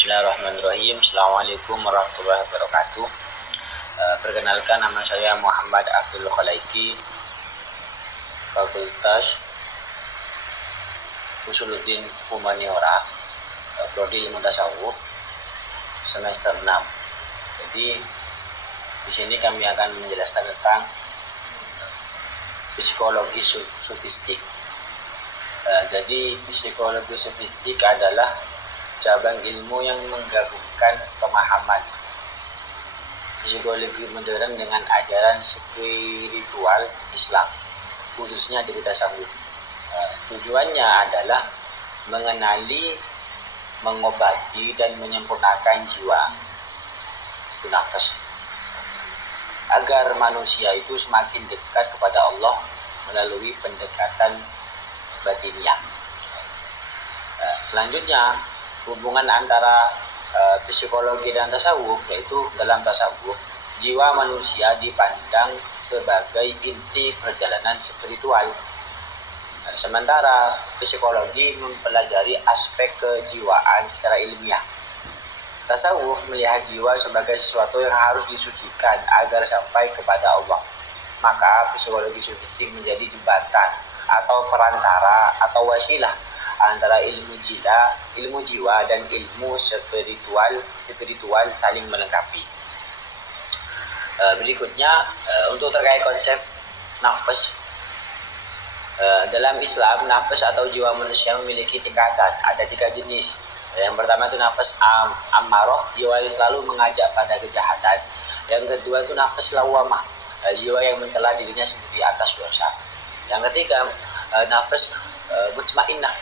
Bismillahirrahmanirrahim. Assalamualaikum warahmatullahi wabarakatuh. Perkenalkan, nama saya Muhammad Abdul Khalaiki, Fakultas Usuluddin Humaniora, Prodi Ilmu Tasawuf, semester 6. Jadi di sini kami akan menjelaskan tentang psikologi sofistik. Jadi psikologi sofistik adalah cabang ilmu yang menggabungkan pemahaman psikologi modern dengan ajaran spiritual Islam, khususnya di tasawuf. Tujuannya adalah mengenali, mengobati, dan menyempurnakan jiwa, itu nafas, agar manusia itu semakin dekat kepada Allah melalui pendekatan batiniah. Selanjutnya, hubungan antara psikologi dan tasawuf, yaitu dalam tasawuf jiwa manusia dipandang sebagai inti perjalanan spiritual, sementara psikologi mempelajari aspek kejiwaan secara ilmiah. Tasawuf melihat jiwa sebagai sesuatu yang harus disucikan agar sampai kepada Allah. Maka psikologi sofistik menjadi jembatan atau perantara atau wasilah antara ilmu jiwa dan ilmu spiritual saling melengkapi. Berikutnya, untuk terkait konsep nafas, dalam Islam nafas atau jiwa manusia memiliki tingkatan. Ada 3 jenis. Yang pertama itu nafas ammaroh, jiwa yang selalu mengajak pada kejahatan. Yang kedua itu nafas lawamah, jiwa yang mencela dirinya sendiri atas dosa. Yang ketiga, nafas mutmainnah,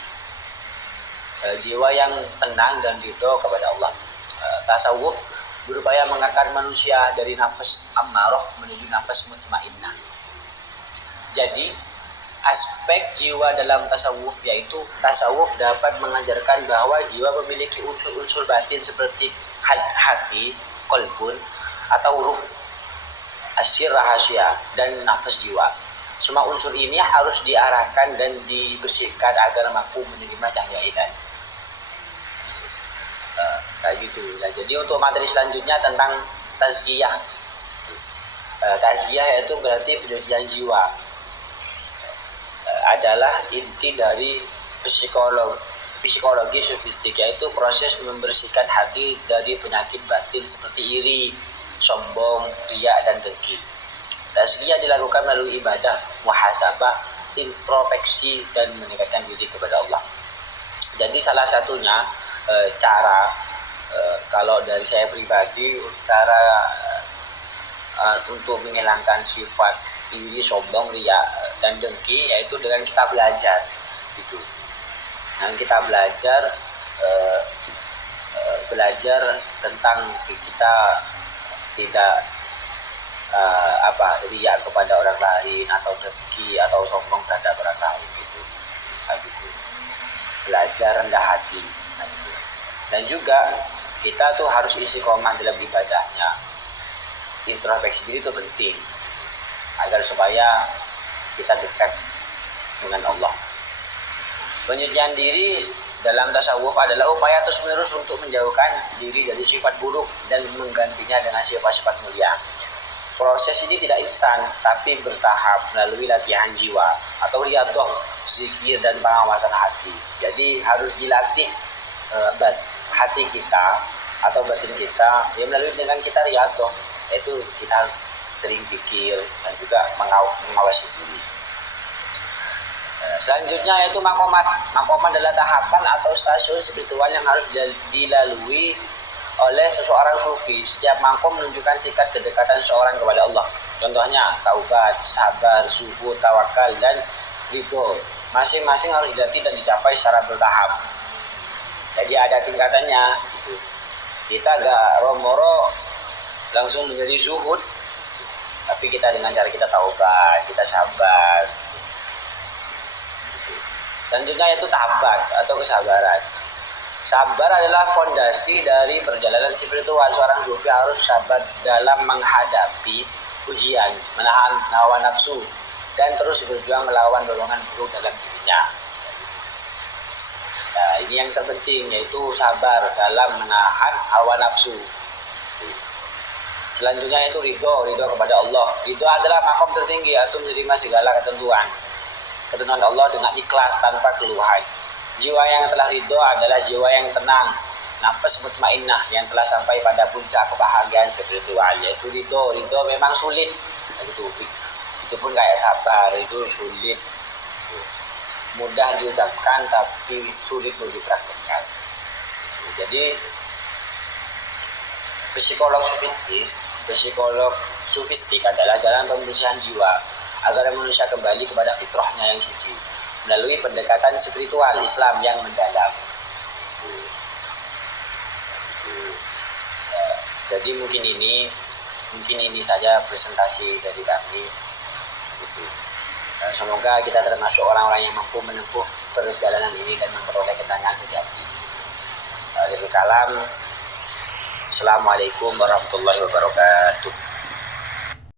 jiwa yang tenang dan ridho kepada Allah. Tasawuf berupaya mengangkat manusia dari nafas ammaroh menuju nafas mutmainnah. Jadi aspek jiwa dalam tasawuf, yaitu tasawuf dapat mengajarkan bahwa jiwa memiliki unsur-unsur batin seperti hati, qalbun atau ruh, asyir rahasia, dan nafas jiwa. Semua unsur ini harus diarahkan dan dibersihkan agar mampu menerima cahaya ilahi. Kayak gitu. Nah, jadi untuk materi selanjutnya tentang tazkiyah. Tazkiyah yaitu berarti penyucian jiwa. Adalah inti dari psikologi sofistik, yaitu proses membersihkan hati dari penyakit batin seperti iri, sombong, riya, dan dengki. Tazkiyah dilakukan melalui ibadah, muhasabah, introspeksi, dan mendekatkan diri kepada Allah. Jadi salah satunya cara, kalau dari saya pribadi, cara untuk menghilangkan sifat iri, sombong, riya, dan dengki, yaitu dengan kita belajar gitu. Dan kita belajar tentang kita tidak riya kepada orang lain atau dengki atau sombong terhadap orang lain gitu. Belajar rendah hati. Dan juga kita tuh harus istiqomah dalam ibadahnya. Introspeksi diri itu penting agar supaya kita dekat dengan Allah. Penyucian diri dalam tasawuf adalah upaya terus-menerus untuk menjauhkan diri dari sifat buruk dan menggantinya dengan sifat-sifat mulia. Proses ini tidak instan, tapi bertahap melalui latihan jiwa atau riyadhah, zikir, dan pengawasan hati. Jadi harus dilatih hati kita atau batin kita, ya melalui dengan kita riyadhah, yaitu kita sering pikir dan juga mengawasi diri. Selanjutnya yaitu makomat. Makomat adalah tahapan atau stasiun spiritual yang harus dilalui oleh seseorang sufi. Setiap makom menunjukkan tingkat kedekatan seseorang kepada Allah. Contohnya taubat, sabar, zuhud, tawakal, dan ridho. Masing-masing harus dilatih dan dicapai secara bertahap. Jadi ada tingkatannya gitu. Kita gak romoro langsung menjadi zuhud, tapi kita dengan cara kita taubat, kita sabar. Selanjutnya yaitu tabat atau kesabaran. Sabar adalah fondasi dari perjalanan spiritual. Seorang sufi harus sabar dalam menghadapi ujian, menahan hawa nafsu, dan terus berjuang melawan dorongan buruk dalam dirinya. ini yang terpenting, yaitu sabar dalam menahan hawa nafsu. Selanjutnya itu ridho kepada Allah. Ridho adalah makom tertinggi, atau menerima segala ketentuan Allah dengan ikhlas tanpa keluhan. Jiwa yang telah ridho adalah jiwa yang tenang, nafas mutmainnah yang telah sampai pada puncak kebahagiaan spiritual, yaitu ridho. Ridho memang sulit, itu pun kayak sabar, itu sulit, mudah diucapkan tapi sulit untuk dipraktikkan. Jadi psikolog sufistik adalah jalan pembersihan jiwa agar manusia kembali kepada fitrahnya yang suci melalui pendekatan spiritual Islam yang mendalam. Jadi mungkin ini saja presentasi dari kami. Semoga kita termasuk orang-orang yang mampu menempuh perjalanan ini dan memperoleh ketenangan sejati. Akhirul kalam. Assalamualaikum warahmatullahi wabarakatuh.